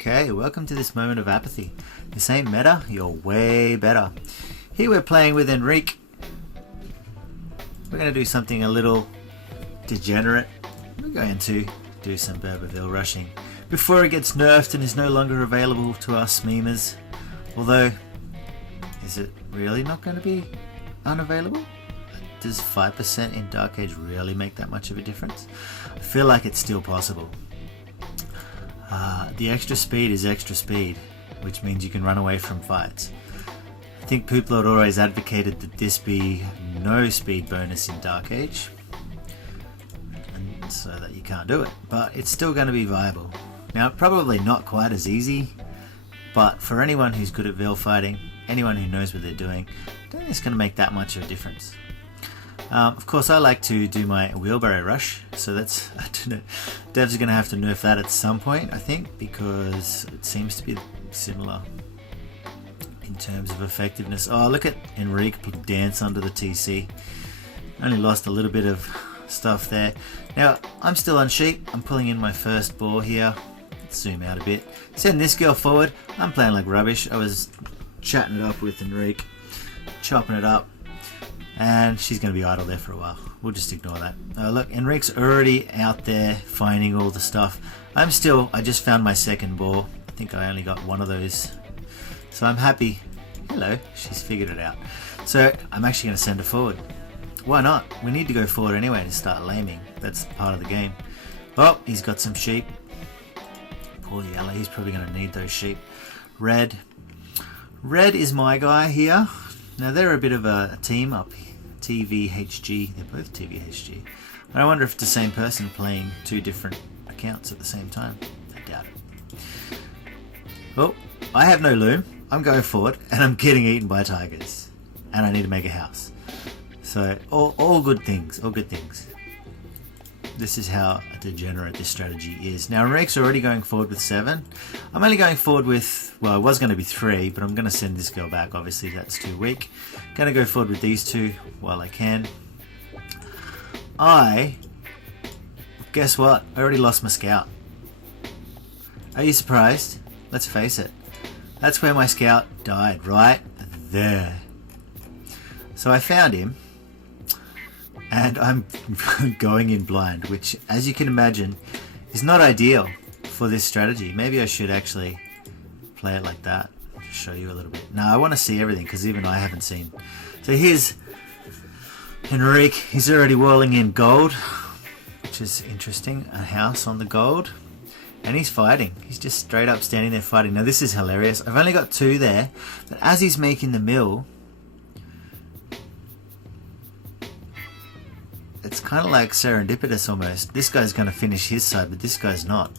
Okay, welcome to this moment of apathy. This ain't meta, you're way better. Here we're playing with Enrique. We're going to do something a little degenerate. We're going to do some Berber Villlager rushing before it gets nerfed and is no longer available to us memers. Although, is it really not going to be unavailable? Does 5% in Dark Age really make that much of a difference? I feel like it's still possible. The extra speed is extra speed, which means you can run away from fights. I think Poop Lord always advocated that this be no speed bonus in Dark Age, and so that you can't do it, but it's still going to be viable. Now, probably not quite as easy, but for anyone who's good at Vil fighting, anyone who knows what they're doing, I don't think it's going to make that much of a difference. Of course, I like to do my Berber Rush, so that's, I don't know, devs are going to have to nerf that at some point, I think, because it seems to be similar in terms of effectiveness. Oh, look at Enrique dance under the TC. Only lost a little bit of stuff there. Now, I'm still on sheep. I'm pulling in my first boar here. Let's zoom out a bit. Send this girl forward. I'm playing like rubbish. I was chatting it up with Enrique, chopping it up. And she's going to be idle there for a while. We'll just ignore that. Look, Enrique's already out there finding all the stuff. I just found my second boar. I think I only got one of those. So I'm happy. Hello, she's figured it out. So I'm actually going to send her forward. Why not? We need to go forward anyway to start laming. That's part of the game. Oh, he's got some sheep. Poor yellow, he's probably going to need those sheep. Red. Red is my guy here. Now they're a bit of a team up here. TVHG, they're both TVHG. I wonder if it's the same person playing two different accounts at the same time. I doubt it. Well, I have no loom. I'm going forward and I'm getting eaten by tigers. And I need to make a house. So, all good things, all good things. This is how degenerate this strategy is. Now, Enrique's already going forward with 7. I'm only going forward with, well, it was going to be 3, but I'm going to send this girl back. Obviously, that's too weak. Going to go forward with these 2 while I can. Guess what? I already lost my scout. Are you surprised? Let's face it. That's where my scout died, right there. So I found him. And I'm going in blind, which, as you can imagine, is not ideal for this strategy. Maybe I should actually play it like that. Just show you a little bit. No, I want to see everything, because even I haven't seen. So here's Enrique. He's already whirling in gold, which is interesting. A house on the gold. And he's fighting. He's just straight up standing there fighting. Now this is hilarious. I've only got 2 there, but as he's making the mill, it's kind of like serendipitous almost. This guy's going to finish his side, but this guy's not.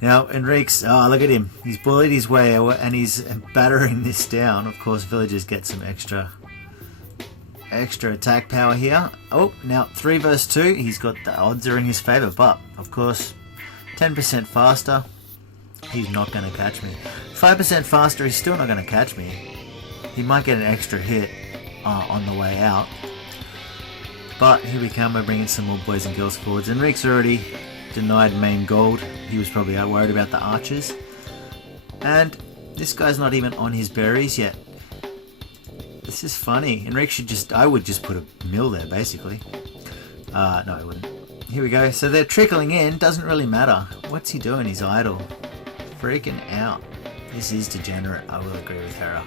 Now, Enrique's, oh, look at him. He's bullied his way and he's battering this down. Of course, villagers get some extra attack power here. Oh, now 3 versus 2. He's got the odds are in his favor, but of course, 10% faster. He's not going to catch me. 5% faster. He's still not going to catch me. He might get an extra hit on the way out. But here we come, we're bringing some more boys and girls forwards. Enrique's already denied main gold. He was probably worried about the archers. And this guy's not even on his berries yet. This is funny. Enrique should I would just put a mill there, basically. No, I wouldn't. Here we go. So they're trickling in. Doesn't really matter. What's he doing? He's idle. Freaking out. This is degenerate. I will agree with Hera.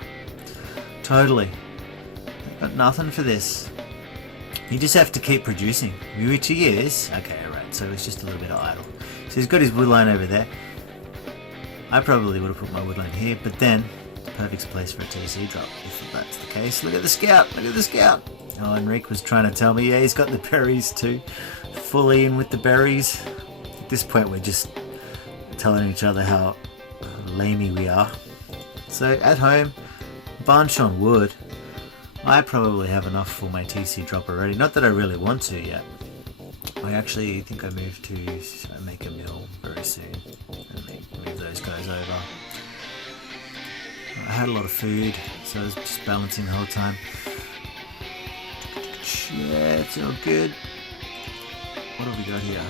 Totally. Got nothing for this. You just have to keep producing, which he is. Okay, alright, so it's just a little bit of idle. So he's got his woodline over there. I probably would have put my woodline here, but then, the perfect place for a TC drop, if that's the case. Look at the scout, look at the scout! Oh, Enrique was trying to tell me, yeah, he's got the berries too. Fully in with the berries. At this point, we're just telling each other how lamey we are. So, at home, bunch on wood. I probably have enough for my TC drop already. Not that I really want to yet. I actually think I moved to make a mill very soon. And move those guys over. I had a lot of food, so I was just balancing the whole time. Yeah, it's all good. What have we got here?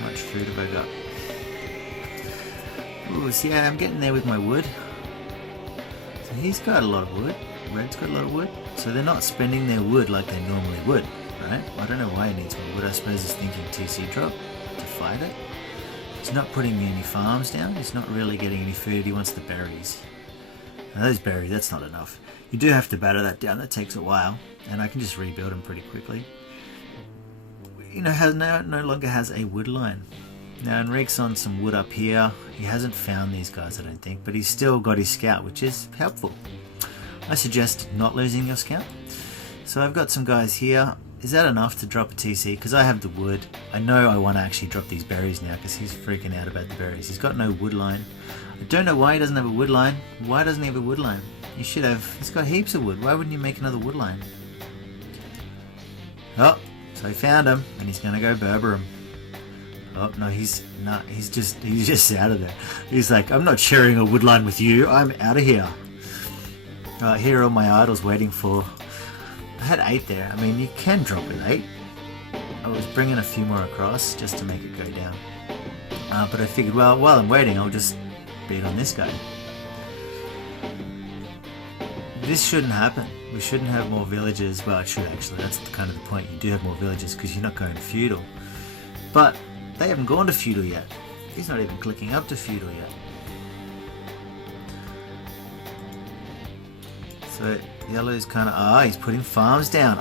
How much food have I got? Ooh, so yeah, I'm getting there with my wood. So he's got a lot of wood. Red's got a lot of wood. So they're not spending their wood like they normally would, right? I don't know why he needs more wood. I suppose he's thinking TC drop to fight it. He's not putting any farms down. He's not really getting any food. He wants the berries. Now those berries, that's not enough. You do have to batter that down. That takes a while. And I can just rebuild him pretty quickly. You know, no longer has a wood line. Now Enrique's on some wood up here. He hasn't found these guys, I don't think, but he's still got his scout, which is helpful. I suggest not losing your scout. So I've got some guys here. Is that enough to drop a TC? Because I have the wood. I know I want to actually drop these berries now because he's freaking out about the berries. He's got no wood line. I don't know why he doesn't have a wood line. Why doesn't he have a wood line? You should have. He's got heaps of wood. Why wouldn't you make another wood line? Oh, so he found him and he's going to go Berber him. Oh no, he's just out of there. He's like, I'm not sharing a wood line with you. I'm out of here. Here are all my idols waiting for. I had 8 there. I mean, you can drop with 8. I was bringing a few more across just to make it go down. But I figured, well, while I'm waiting, I'll just beat on this guy. This shouldn't happen. We shouldn't have more villagers. Well, it should actually. That's kind of the point. You do have more villagers because you're not going feudal. But they haven't gone to feudal yet. He's not even clicking up to feudal yet. So yellow's kind of, he's putting farms down.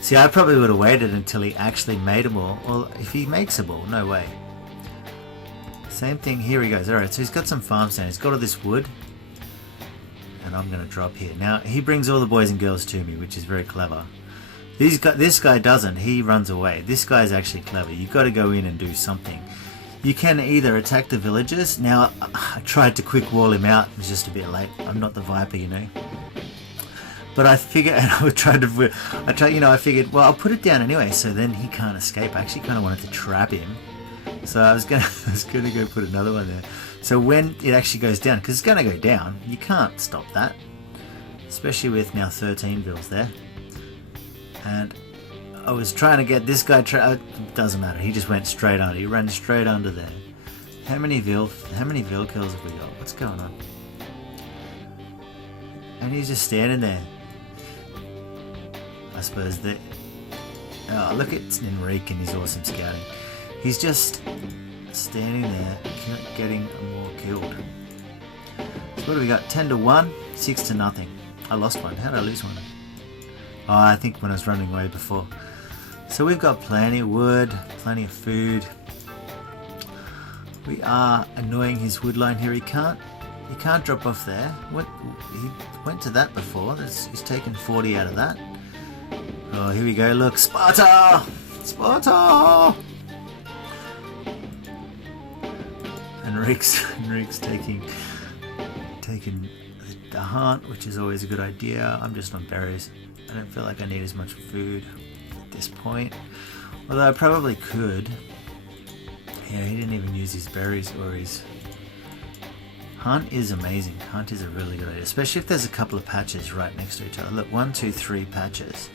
See, I probably would have waited until he actually made them all. Well, if he makes them all, no way. Same thing, here he goes. Alright, so he's got some farms down. He's got all this wood. And I'm going to drop here. Now, he brings all the boys and girls to me, which is very clever. This guy doesn't. He runs away. This guy is actually clever. You've got to go in and do something. You can either attack the villagers. Now, I tried to quick wall him out. It was just a bit late. I'm not the Viper, you know. But I figured, and I figured, well, I'll put it down anyway, so then he can't escape. I actually kind of wanted to trap him. So I was gonna go put another one there. So when it actually goes down, because it's gonna go down, you can't stop that. Especially with now 13 vills there. And I was trying to get this guy, it doesn't matter, he just went straight under, he ran straight under there. How many vill kills have we got? What's going on? And he's just standing there. I suppose that, look at Enrique and his awesome scouting. He's just standing there, getting more killed. So what do we got? 10 to 1, 6 to nothing. I lost one. How did I lose one? Oh, I think when I was running away before. So we've got plenty of wood, plenty of food. We are annoying his wood line here. He can't drop off there. He went to that before. He's taken 40 out of that. Oh, here we go. Look, Sparta! Sparta! Enrique's taking the hunt, which is always a good idea. I'm just on berries. I don't feel like I need as much food at this point. Although I probably could. Yeah, he didn't even use his berries or his... Hunt is amazing. Hunt is a really good idea, especially if there's a couple of patches right next to each other. Look, 1, 2, 3 patches.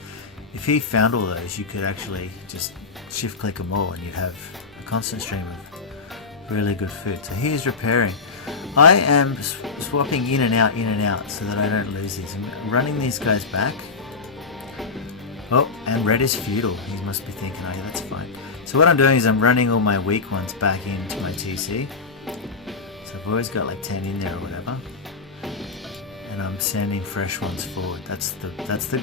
If he found all those, you could actually just shift click them all and you'd have a constant stream of really good food. So here's repairing. I am swapping in and out so that I don't lose these. I'm running these guys back. Oh, and red is feudal. He must be thinking, oh yeah, that's fine. So what I'm doing is I'm running all my weak ones back into my TC. So I've always got like 10 in there or whatever. And I'm sending fresh ones forward. That's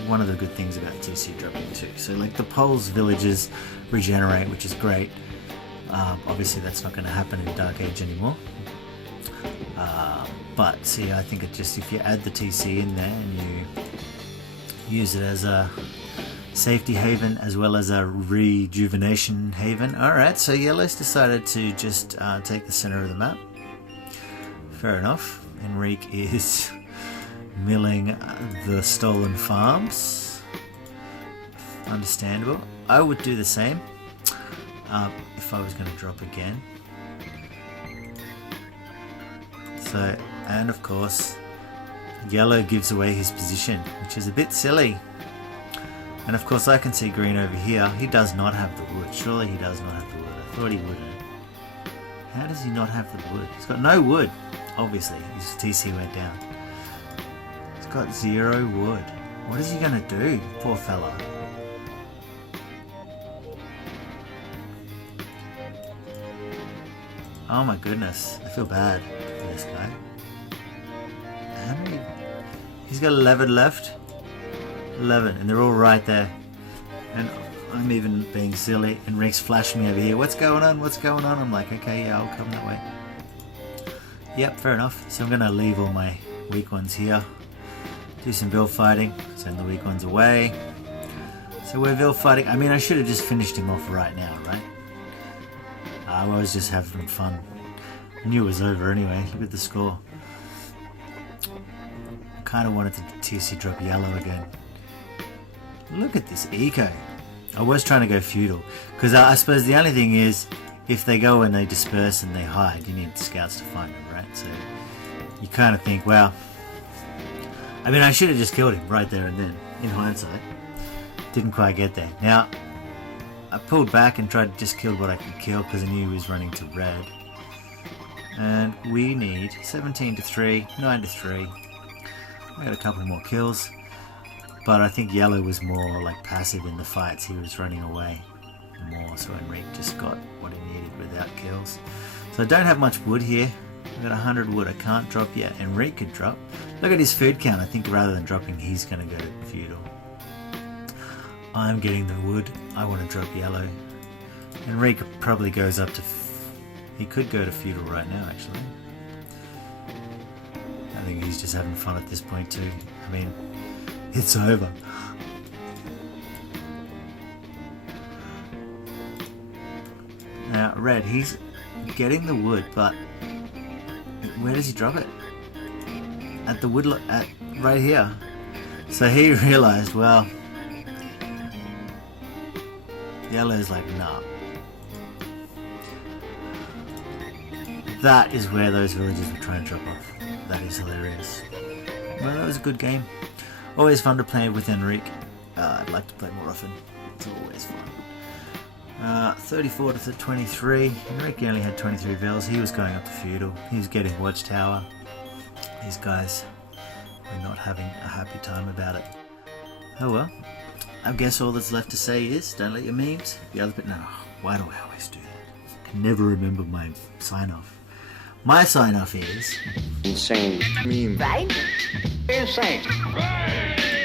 one of the good things about TC dropping too. So like the Poles villages regenerate, which is great. Obviously that's not going to happen in Dark Age anymore. But see, I think it just, if you add the TC in there and you use it as a safety haven as well as a rejuvenation haven. Alright, so yellow's decided to just take the center of the map. Fair enough. Enrique is milling the stolen farms. Understandable. I would do the same if I was going to drop again. So, and of course, yellow gives away his position, which is a bit silly. And of course I can see green over here. He does not have the wood. Surely he does not have the wood. I thought he wouldn't. How does he not have the wood? He's got no wood. Obviously, his TC went down. He's got 0 wood. What is he going to do? Poor fella. Oh my goodness. I feel bad for this guy. How many? He's got 11 left. 11, and they're all right there. And I'm even being silly, and Rick's flashing me over here. What's going on? What's going on? I'm like, okay, yeah, I'll come that way. Yep, fair enough. So I'm going to leave all my weak ones here. Do some Vil fighting. Send the weak ones away. So we're Vil fighting. I mean, I should have just finished him off right now, right? I was just having fun. I knew it was over anyway. Look at the score. I kind of wanted to TC drop yellow again. Look at this eco. I was trying to go feudal, because I suppose the only thing is, if they go and they disperse and they hide, you need scouts to find them, right? So you kind of think, well, I mean, I should have just killed him right there and then, in hindsight. Didn't quite get there. Now, I pulled back and tried to just kill what I could kill, because I knew he was running to red. And we need 17 to 3, 9 to 3. I got a couple more kills. But I think yellow was more like passive in the fights. He was running away more, so Enrique just got what he needed without kills. So I don't have much wood here. I've got 100 wood. I can't drop yet. Enrique could drop. Look at his food count. I think rather than dropping, he's going to go feudal. I'm getting the wood. I want to drop yellow. Enrique probably goes up to... He could go to feudal right now, actually. I think he's just having fun at this point too. I mean... It's over. Now, red, he's getting the wood, but where does he drop it? At the wood, right here. So he realized, well, yellow's like, nah. That is where those villagers were trying to drop off. That is hilarious. Well, that was a good game. Always fun to play with Enrique. I'd like to play more often. It's always fun. 34 to 23. Enrique only had 23 vills. He was going up to feudal. He was getting watchtower. These guys were not having a happy time about it. Oh well. I guess all that's left to say is don't let your memes be other. But no, why do I always do that? I can never remember my sign off. My sign off is insane meme. Right? Insane. Right.